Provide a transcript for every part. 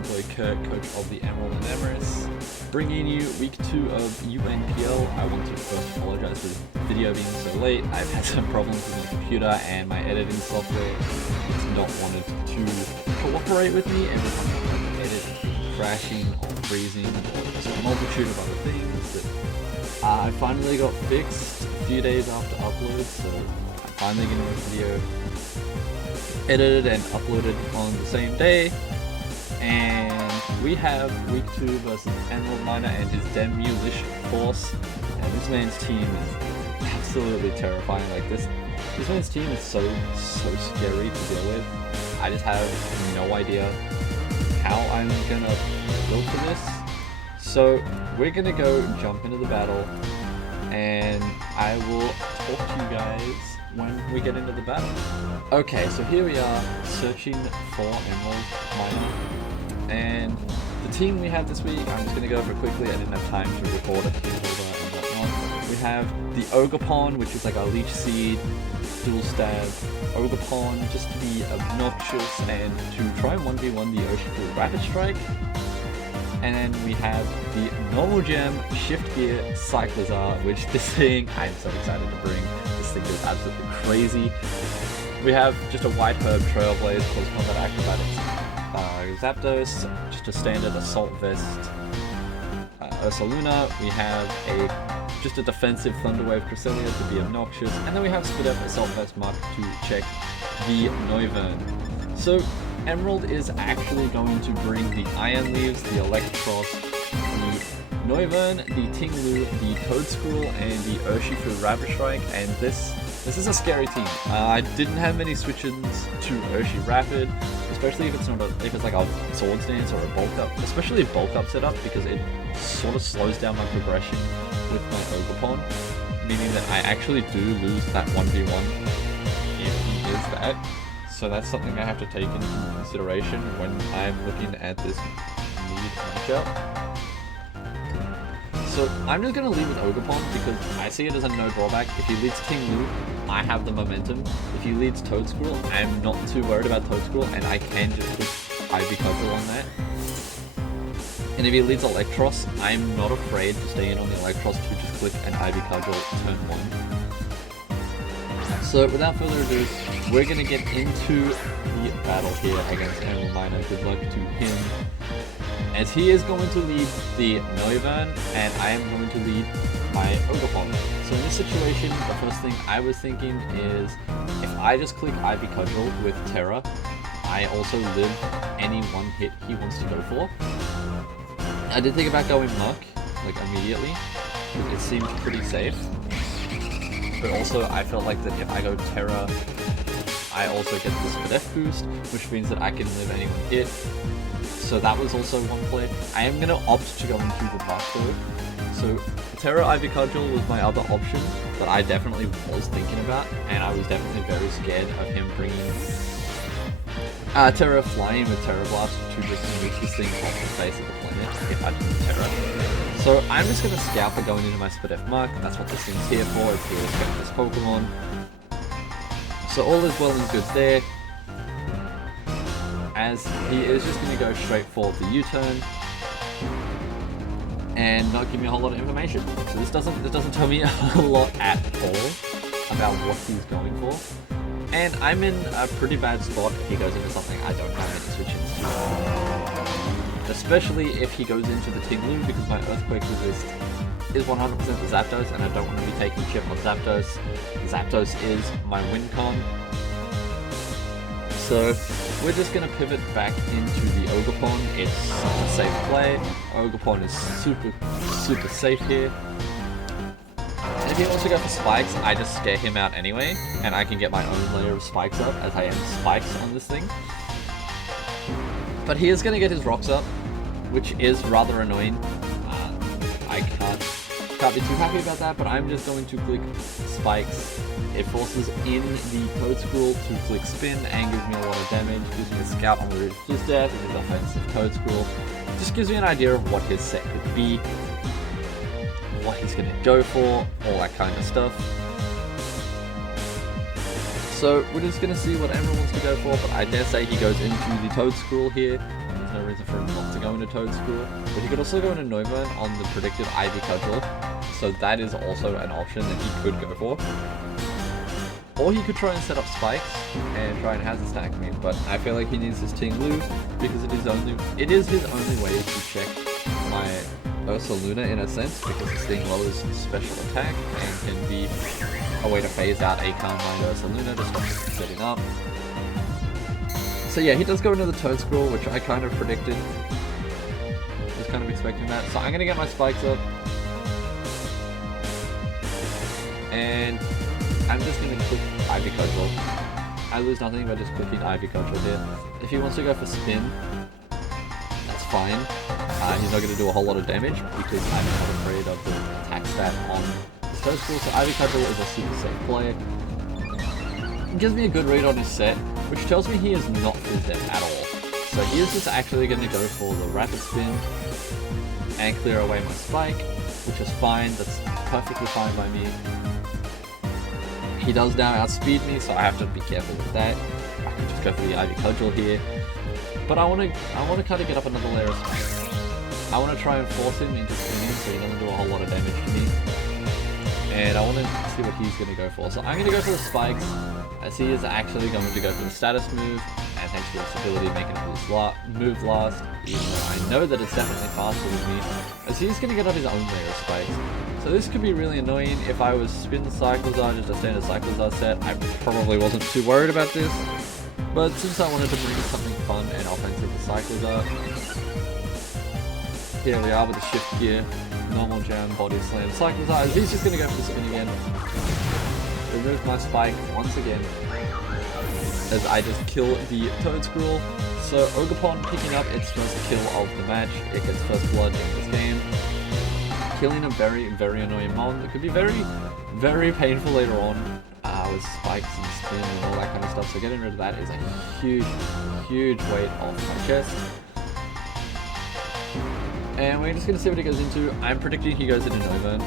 your boy Kurt, coach of the Emerald and Emirates, bringing you week 2 of UNPL. I want to first apologize for the video being so late. I've had some problems with my computer and my editing software. It's not wanted to cooperate with me. Every time I try to edit, it's crashing or freezing or just a multitude of other things that I finally got fixed a few days after upload, so I'm finally getting this video edited and uploaded on the same day. And we have week 2 versus Emerald Miner and his damn Mulish force. And this man's team is absolutely terrifying. Like this man's team is so scary to deal with. I just have no idea how I'm gonna build for this. So we're gonna go jump into the battle, and I will talk to you guys when we get into the battle. Okay, so here we are searching for Emerald Miner, and the team we have this week, I'm just going to go over quickly. I didn't have time to record a team holder and whatnot. We have the Ogerpon, which is like our Leech Seed, dual stab Ogerpon, just to be obnoxious and to try and 1v1 the Urshifu Rapid Strike. And then we have the normal gem, Shift Gear, Cyclizar, which this thing, I'm so excited to bring. This thing is absolutely crazy. We have just a White Herb Trailblaze, Close Combat Acrobatics, Zapdos, just a standard Assault Vest, Ursaluna. We have just a defensive Thunderwave Cresselia to be obnoxious, and then we have Spadef Assault Vest Mark to check the Noivern. So Emerald is actually going to bring the Iron Leaves, the Electros, the Noivern, the Tinglu, the Toedscruel, and the Urshifu Rapid Strike, and this is a scary team. I didn't have many switches to Urshi Rapid, especially if it's like a Swords Dance or a bulk up, especially a bulk up setup, because it sort of slows down my progression with my Ogerpon, meaning that I actually do lose that 1v1 if he is that. So that's something I have to take into consideration when I'm looking at this lead matchup. So I'm just going to lead with Ogerpon because I see it as a no drawback. If he leads Tinglu, I have the momentum. If he leads Toedscruel, I'm not too worried about Toedscruel, and I can just put Ivy Cudgel on that. And if he leads Electros, I'm not afraid to stay in on the Electros to just click an Ivy Cudgel turn 1. So without further ado, we're going to get into the battle here against Emerald Miner. Good luck to him, as he is going to lead the Noivern, and I am going to lead my Ogerpon. So in this situation, the first thing I was thinking is, if I just click Ivy Cudgel with Terra, I also live any one hit he wants to go for. I did think about going Muck, like immediately. It seemed pretty safe. But also, I felt like that if I go Terra, I also get this Spadef boost, which means that I can live any one hit. So that was also one play. I am going to opt to go into the Dark though. So Terra Ivy Cudgel was my other option that I definitely was thinking about, and I was definitely very scared of him bringing Terra flying with Terra Blast to just nuke this thing off the face of the planet if I didn't Terra. So I'm just going to Scalper going into my Spadef Mark. That's what this thing's here for. It's here to scout this Pokemon. So all is well and good there, as he is just going to go straight for the U-turn and not give me a whole lot of information. So this doesn't tell me a lot at all about what he's going for. And I'm in a pretty bad spot if he goes into something I don't have any switch-ins to. Especially if he goes into the Tinglu, because my Earthquake resist is 100% the Zapdos, and I don't want to be taking chip on Zapdos. Zapdos is my win con. So we're just going to pivot back into the Ogerpon. It's a safe play. Ogerpon is super safe here. And if he wants to go for Spikes, I just scare him out anyway, and I can get my own layer of Spikes up, as I am Spikes on this thing. But he is going to get his Rocks up, which is rather annoying. I can't be too happy about that, but I'm just going to click Spikes. It forces in the Toedscruel to click Spin and gives me a lot of damage. Gives me a Scout on the route of his death, and his offensive Toedscruel. Just gives me an idea of what his set could be, what he's going to go for, all that kind of stuff. So we're just going to see what Emerald wants to go for, but I dare say he goes into the Toedscruel here. There's no reason for him not to go into Toad School. But he could also go into Noivern on the predicted Ivy Cudgel, so that is also an option that he could go for. Or he could try and set up spikes and try and hazard stack me, but I feel like he needs his Ting Lu because it is his only way to check my Ursaluna in a sense, because the Sting lowers special attack and can be a way to phase out a Calm Mind Ursaluna to stop it setting up. So yeah, he does go into the Toad Scroll, which I kind of predicted. Was kind of expecting that. So I'm gonna get my spikes up. And I'm just going to click Ivy Cudgel. I lose nothing by just clicking Ivy Cudgel here. If he wants to go for spin, that's fine. He's not going to do a whole lot of damage because I'm not afraid of the attack stat on the Toad School. So Ivy Cudgel is a super safe play. It gives me a good read on his set, which tells me he is not Phys at all. So he is just actually going to go for the Rapid Spin and clear away my Spike, which is fine. That's perfectly fine by me. He does now outspeed me, so I have to be careful with that. I can just go for the Ivy Cudgel here. But I want to kind of get up another layer of spikes. I want to try and force him into spinning so he doesn't do a whole lot of damage to me. And I want to see what he's going to go for. So I'm going to go for the spikes, as he is actually going to go for the status move. And thanks to its ability, making it move last, even though I know that it's definitely faster than me, as he's going to get up his own layer of spikes. So this could be really annoying. If I was spin the Cyclozar, just a standard Cyclozar set, I probably wasn't too worried about this. But since I wanted to bring something fun and offensive to Cyclozar, here we are with the shift gear, normal jam, body slam, Cyclozar, as he's just going to go for the spin again. Remove my spike once again, as I just kill the Toad Scroll. So Ogerpon picking up its first kill of the match, it gets first blood in this game. Killing a very, very annoying Mon. It could be very, very painful later on with spikes and spin and all that kind of stuff. So getting rid of that is a huge, huge weight off my chest. And we're just going to see what he goes into. I'm predicting he goes into Noivern.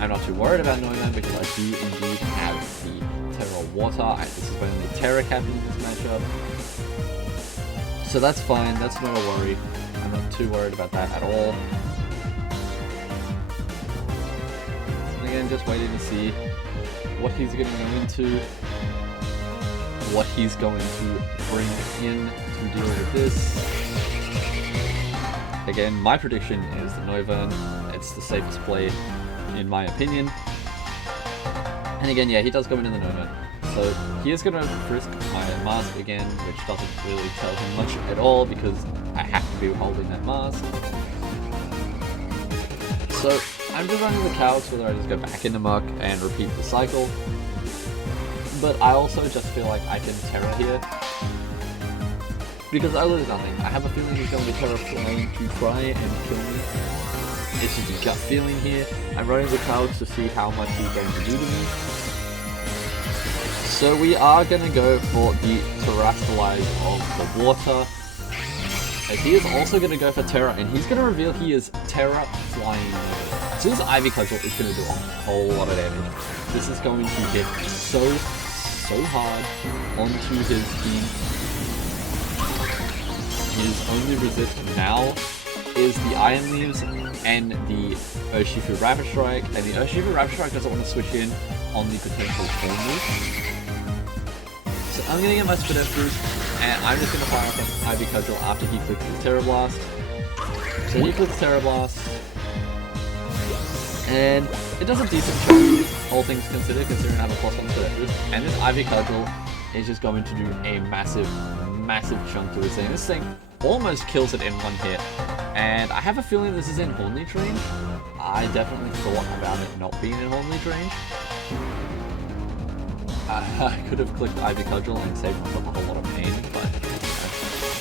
I'm not too worried about Noivern because I do indeed have the Terra Water. This is only Terra captain in this matchup. So that's fine. That's not a worry. I'm not too worried about that at all. Again, just waiting to see what he's going to go into, what he's going to bring in to deal with this. Again, my prediction is the Noivern. It's the safest play, in my opinion. And again, yeah, he does go into the Noivern. So he is going to risk my mask again, which doesn't really tell him much at all because I have to be holding that mask. So I'm just running the cows whether I just go back into Muck and repeat the cycle. But I also just feel like I can Terra here, because I lose nothing. I have a feeling he's going to be Terra flying to try and kill me. It's just a gut feeling here. I'm running the cows to see how much he's going to do to me. So we are going to go for the Terrastallize of the water. As he is also going to go for Terra, and he's going to reveal he is Terra Flying. So this Ivy Cudgel is going to do a whole lot of damage. This is going to hit so hard onto his team. His only resist now is the Iron Leaves and the Urshifu Rapid Strike, and the Urshifu Rapid Strike doesn't want to switch in on the potential Horn move. So I'm going to get my Spit Boost, and I'm just going to fire off Ivy Cudgel after he clicks his Terra Blast. So he clicks Terra Blast, and it does a decent job, all things considered, considering I have a +1 Spit Boost. And this Ivy Cudgel is just going to do a massive chunk to this thing. This thing almost kills it in one hit, and I have a feeling this is in Horn Leech range. I definitely thought about it not being in Horn Leech range. I could have clicked Ivy Cudgel and saved myself a whole lot of pain, but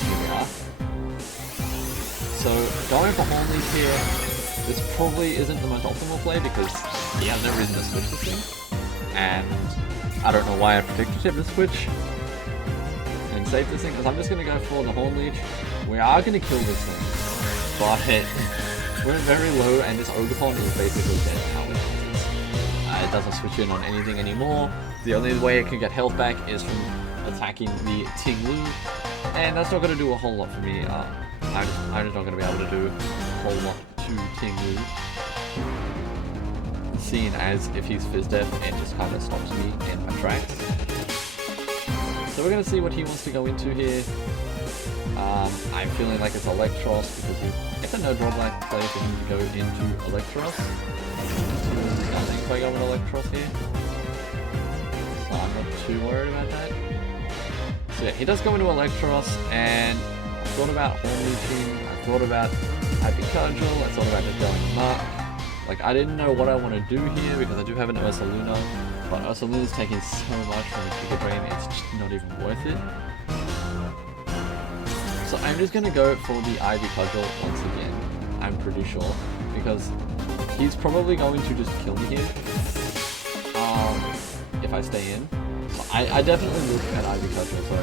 here we are. So going for Horn Leech here, this probably isn't the most optimal play because he has no reason to switch this thing, and I don't know why I predicted him to switch and save this thing, because I'm just going to go for the Horn Leech. We are going to kill this thing, but we're very low, and this Ogerpon is basically dead now. It doesn't switch in on anything anymore. The only way it can get health back is from attacking the Ting Lu, and that's not going to do a whole lot for me. I'm just not going to be able to do a whole lot to Tingu. Seeing as if he's Fizz Def, it just kind of stops me in my tracks. So we're going to see what he wants to go into here. I'm feeling like it's Electros because it's a no drawback play for him to go into Electros. I think if I go with Electros here, so I'm not too worried about that. So yeah, he does go into Electros, and I thought about Horn Leeching, I thought about Happy Cudgel, I thought about just going Mark. Like, I didn't know what I want to do here because I do have an Ursaluna, but Ursaluna's taking so much from a Giga Drain, it's just not even worth it. So I'm just going to go for the Ivy Cudgel once again, I'm pretty sure, because he's probably going to just kill me here if I stay in. So I definitely looked at Ivy Cudgel, so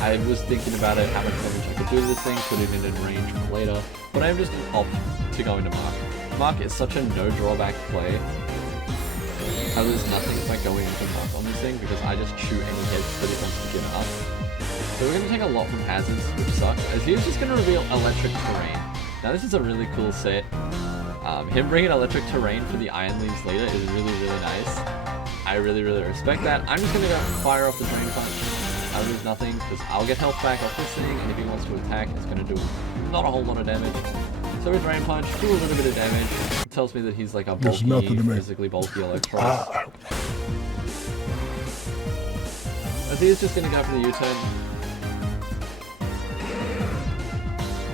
I was thinking about it, how much damage I could do to this thing, put it in range for later, but I'm just going to opt to go into Mark. Mark is such a no drawback play. I lose nothing if I go into Mark on this thing because I just shoot any heads that he wants to give up. So we're going to take a lot from hazards, which sucks, as he's just going to reveal Electric Terrain. Now this is a really cool set. Him bringing Electric Terrain for the Iron Leaves later is really, really nice. I really, really respect that. I'm just going to go fire off the Drain Punch. I lose nothing because I'll get health back off this thing, and if he wants to attack, it's going to do not a whole lot of damage. So with Drain Punch, do a little bit of damage. It tells me that he's like a bulky, physically bulky Electro. As he is just going to go for the U-turn.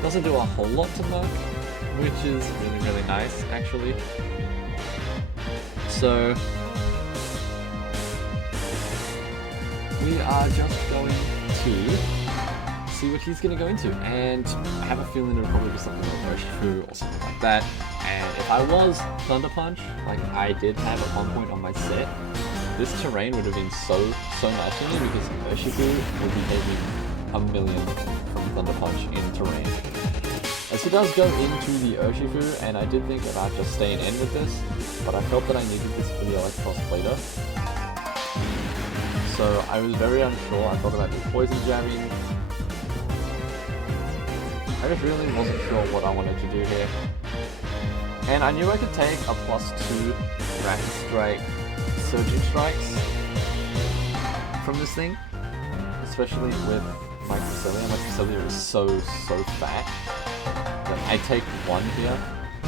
Doesn't do a whole lot to Mark, which is really, really nice, actually. So we are just going to see what he's going to go into, and I have a feeling it'll probably be something like Urshifu or something like that. And if I was Thunder Punch, like I did have at one point on my set, this terrain would have been so nice for me because Urshifu would be taking a million from Thunder Punch in terrain. As he does go into the Urshifu, and I did think about just staying in with this, but I felt that I needed this for the Electros later. So I was very unsure. I thought about just poison jabbing. I just really wasn't sure what I wanted to do here. And I knew I could take a +2 Rapid Strike Surging Strikes from this thing, especially with my Cresselia. My Cresselia is so fat that I take one here,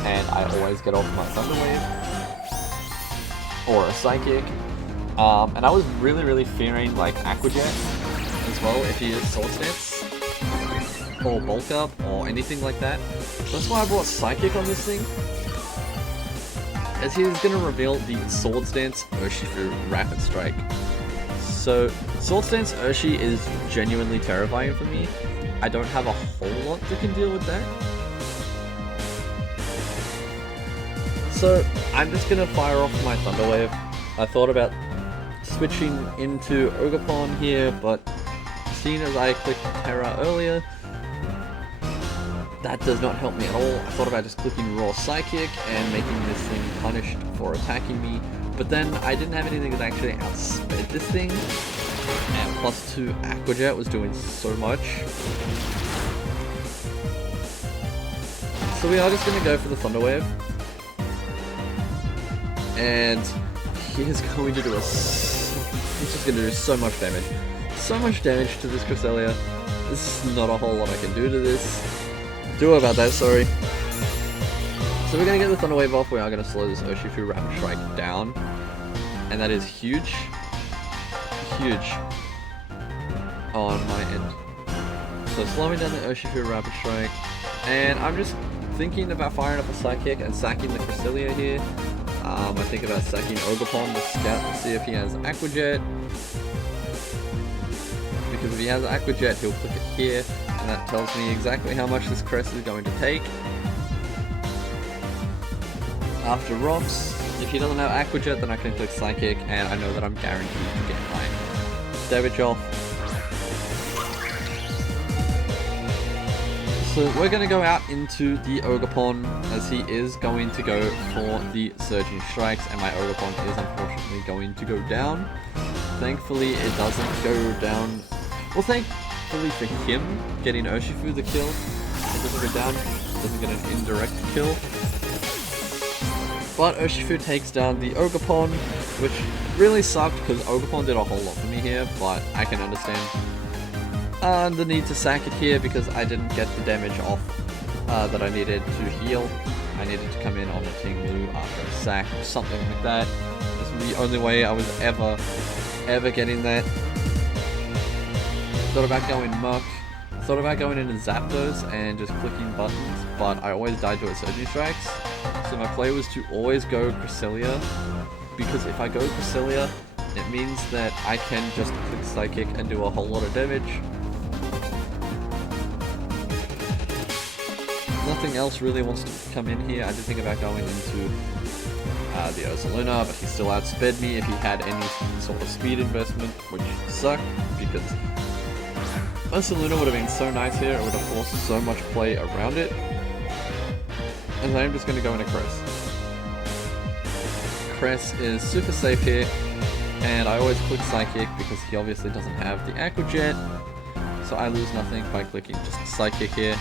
and I always get off my Thunder Wave or a Psychic. And I was really fearing like Aqua Jet as well if he is Sword Stance or Bulk Up or anything like that. So that's why I brought Psychic on this thing, as he's going to reveal the Sword Stance Urshifu Rapid Strike. So Sword Stance Urshi is genuinely terrifying for me. I don't have a whole lot that can deal with that. So I'm just going to fire off my Thunder Wave. I thought about switching into Ogerpon here, but seeing as I clicked Terra earlier, that does not help me at all. I thought about just clicking Raw Psychic and making this thing punished for attacking me, but then I didn't have anything that actually outsped this thing, and +2 Aqua Jet was doing so much. So we are just going to go for the Thunder Wave, and he is going to do he's just going to do so much damage. So much damage to this Cresselia. This is not a whole lot I can do to this. Do about that, sorry. So we're going to get the Thunder Wave off. We are going to slow this Urshifu Rapid Strike down. And that is huge. Huge. On my end. So slowing down the Urshifu Rapid Strike. And I'm just thinking about firing up a Psychic and sacking the Cresselia here. I think about sacking Ogerpon, the Scout, to see if he has Aqua Jet. Because if he has Aqua Jet, he'll click it here, and that tells me exactly how much this Crest is going to take. After rocks, if he doesn't have Aqua Jet, then I can click Psychic, and I know that I'm guaranteed to get my damage off. So we're going to go out into the Ogerpon, as he is going to go for the Surging Strikes, and my Ogerpon is unfortunately going to go down. Thankfully it doesn't go down. Well, thankfully for him getting Urshifu the kill, it doesn't go down, doesn't get an indirect kill. But Urshifu takes down the Ogerpon, which really sucked because Ogerpon did a whole lot for me here, but I can understand the need to sack it here because I didn't get the damage off that I needed to heal. I needed to come in on a Ting-Lu after a sack or something like that. This was the only way I was ever getting that. Thought about going Muck. Thought about going into Zapdos and just clicking buttons, but I always died to a Surging Strikes. So my play was to always go Cresselia, because if I go Cresselia, it means that I can just click Psychic and do a whole lot of damage. Nothing else really wants to come in here. I did think about going into the Ursaluna, but he still outsped me if he had any sort of speed investment, which sucked because Ursaluna would have been so nice here. It would have forced so much play around it. And I'm just going to go into Cress. Cress is super safe here, and I always click Psychic because he obviously doesn't have the Aqua Jet, so I lose nothing by clicking just Psychic here.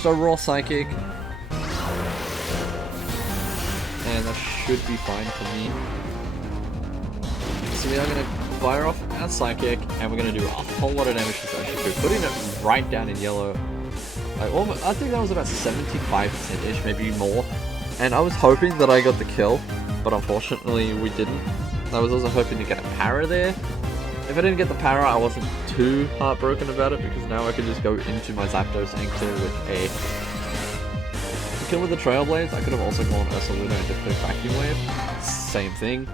So raw Psychic, and that should be fine for me. So we are going to fire off our Psychic, and we're going to do a whole lot of damage to Urshifu, putting it right down in yellow. I think that was about 75%-ish, maybe more. And I was hoping that I got the kill, but unfortunately we didn't. I was also hoping to get a para there. If I didn't get the para, I wasn't too heartbroken about it, because now I can just go into my Zapdos and kill with a... To kill with the Trailblaze, I could have also gone Ursaluna and just click Vacuum Wave. Same thing.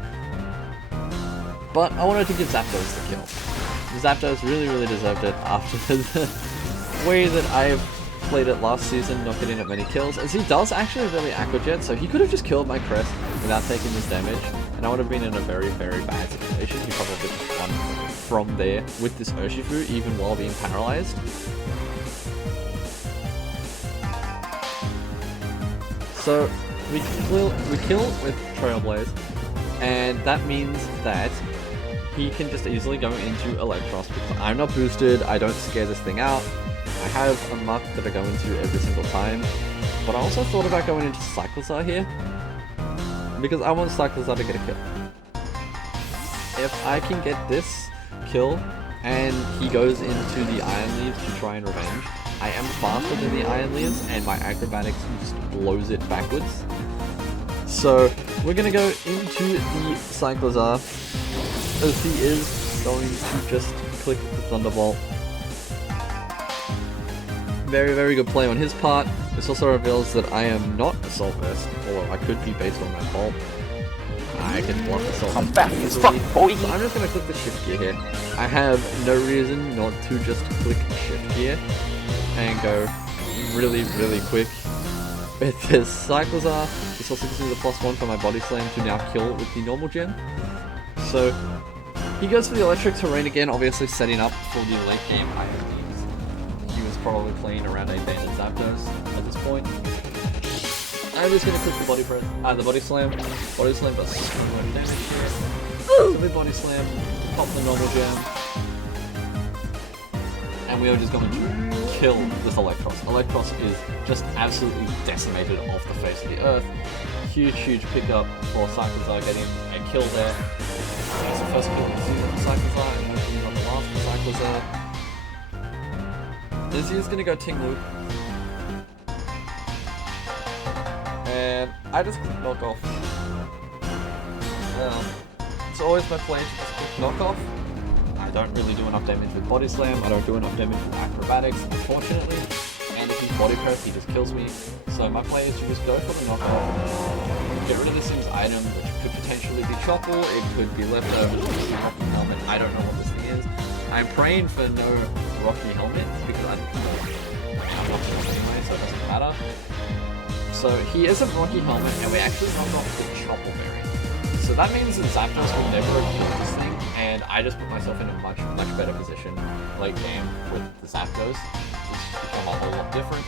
But I wanted to give Zapdos the kill. Zapdos really deserved it after the way that I've played it last season, not getting that many kills, as he does actually really Aqua Jet, so he could have just killed my Crest without taking this damage, and I would have been in a very bad situation. He probably just won from there with this Urshifu, even while being paralyzed. So we kill with Trailblaze, and that means that he can just easily go into Electros because I'm not boosted, I don't scare this thing out. I have a Muck that I go into every single time, but I also thought about going into Cyclizar here, because I want Cyclizar to get a kill. If I can get this kill, and he goes into the Iron Leaves to try and revenge, I am faster than the Iron Leaves, and my Acrobatics just blows it backwards. So, we're gonna go into the Cyclizar, as he is going to just click the Thunderbolt. Very good play on his part. This also reveals that I am not Assault Vest, although I could be based on that bolt. I can block Assault Vest easily. So I'm just going to click the Shift Gear here. I have no reason not to just click Shift Gear and go really quick with this Cyclizar. This also gives me the +1 for my Body Slam to now kill with the normal gem. So he goes for the Electric Terrain again, obviously setting up for the late game Iron Leaves. He was probably playing around a Banded Zapdos at this point. I'm just gonna click the Body Slam. Body Slam does so much damage here. So we Body Slam, pop the normal gem, and we are just going to kill this Electros. Electros is just absolutely decimated off the face of the earth. Huge pickup for Cyclizar getting a kill there. It's the first kill of the season for Cyclizar, and hopefully not the last for Cyclizar. This is going to go Ting-Lu. And I just click Knockoff. It's always my plan to just click Knockoff. I don't really do enough damage with Body Slam, I don't do enough damage with Acrobatics, unfortunately. And if he's Body Press, he just kills me. So my play is to just go for the Knockoff. Get rid of the Sim's item, which could potentially be Chople, it could be Leftovers, it could be Rocky Helmet, I don't know what this thing is. I'm praying for no Rocky Helmet, because I'm not anyway, so it doesn't matter. So he is a Rocky Helmet, and we actually knocked off the Chople variant. So that means that Zapdos will never have killed this thing, and I just put myself in a much better position late game with the Zapdos. It's become a whole lot different.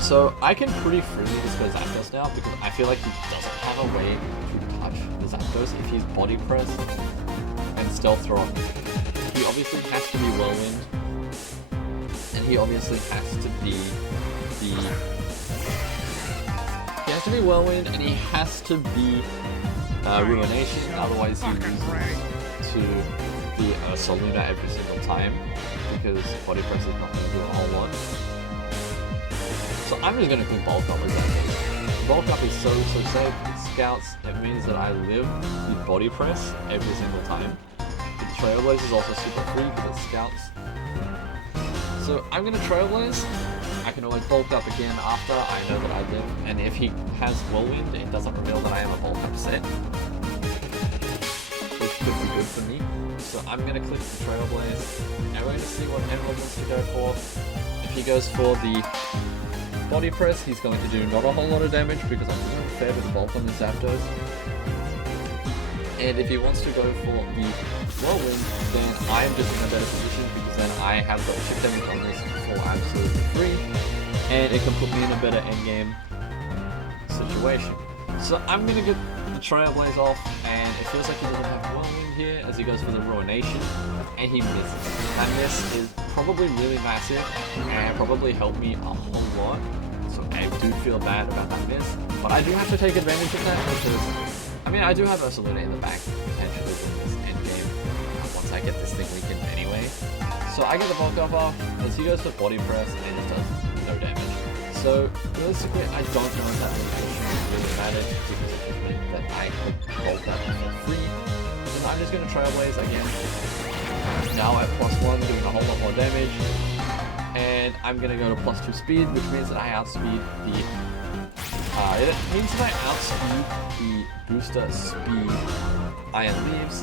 So I can pretty freely just go Zapdos now, because I feel like he doesn't have a way to touch the Zapdos if he's Body Press and Stealth Rock. He obviously has to be Whirlwind, and he obviously has to be Whirlwind, and he has to be Ruination, otherwise he loses to the Ursaluna every single time, because Body Press is not going to do a whole lot. So I'm just going to click Bulk Up as that case. Bulk Up is so safe. It scouts, it means that I live the Body Press every single time. The Trailblaze is also super free because it scouts. So I'm going to Trailblaze. I can always Bulk Up again after I know that I live, and if he has Whirlwind, it doesn't reveal that I am a Bulk Up set, which could be good for me. So I'm going to click the Trailblaze, and we're going to see what Emerald wants to go for. If he goes for the Body Press, he's going to do not a whole lot of damage because I'm doing a fair bit of bulk on the Zapdos. And if he wants to go for the Whirlwind, then I'm just in a better position because then I have got chip damage on this for absolutely free, and it can put me in a better endgame situation. So I'm going to get the Trailblaze off, and it feels like he doesn't have Whirlwind here as he goes for the Ruination, and he misses. That miss is probably really massive and probably helped me a whole lot. So I do feel bad about that miss, but I do have to take advantage of that because, I mean, I do have Ursaluna in the back potentially in this endgame once I get this thing weakened anyway. So I get the Bulk Up off as he goes for Body Press and just does no damage. So realistically, I don't know if that really mattered because it just meant that I could Bulk Up for free. And I'm just going to Trailblaze again. Now at +1, doing a whole lot more damage. And I'm going to go to +2 speed, which means that I outspeed the... it means that I outspeed the booster speed Iron Leaves.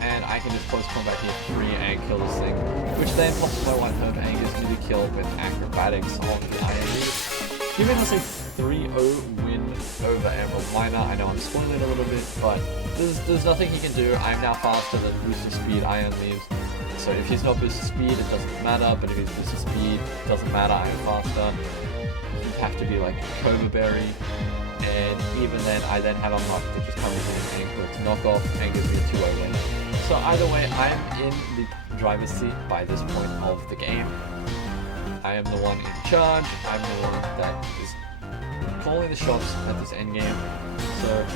And I can just close combat here free and kill this thing. Which then plus my 1 herb and gives me the kill with Acrobatics on the Iron Leaves. Giving us a 3-0 win over Emerald Miner. I know I'm spoiling a little bit, but there's nothing he can do. I'm now faster than booster speed Iron Leaves. So if he's not booster speed, it doesn't matter, but if he's booster speed, it doesn't matter, I'm faster. He'd have to be like Cobra Berry, and even then, I then have a Muck that just comes in and clicks Knockoff and gives me a 2-0 win. So either way, I'm in the driver's seat by this point of the game. I am the one in charge, I'm the one that is calling the shots at this endgame. So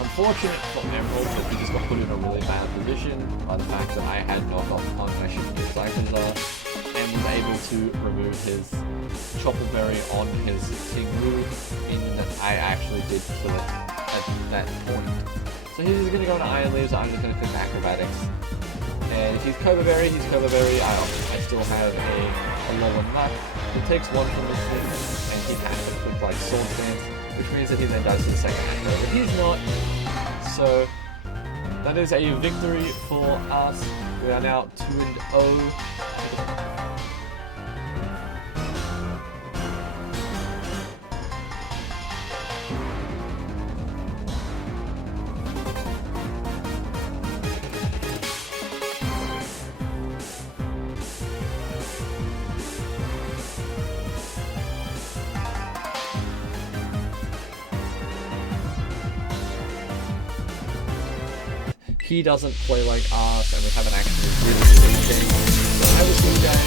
unfortunate for Emerald that he just got put in a really bad position by the fact that I had knockoff on my Shifty Cyclizar and was able to remove his Chopper Berry on his King Wu, meaning that I actually did kill it at that point. So he's just going to go into Iron Leaves, I'm just going to click Acrobatics. And if he's Cobra Berry, he's Cobra Berry. I still have a low on luck. He takes 1 from this thing, and he has to click like Sword Stance, which means that he then dies to the second acro, but he's not. So that is a victory for us. We are now 2-0. He doesn't play like us, and we haven't actually really changed. So I will see you guys.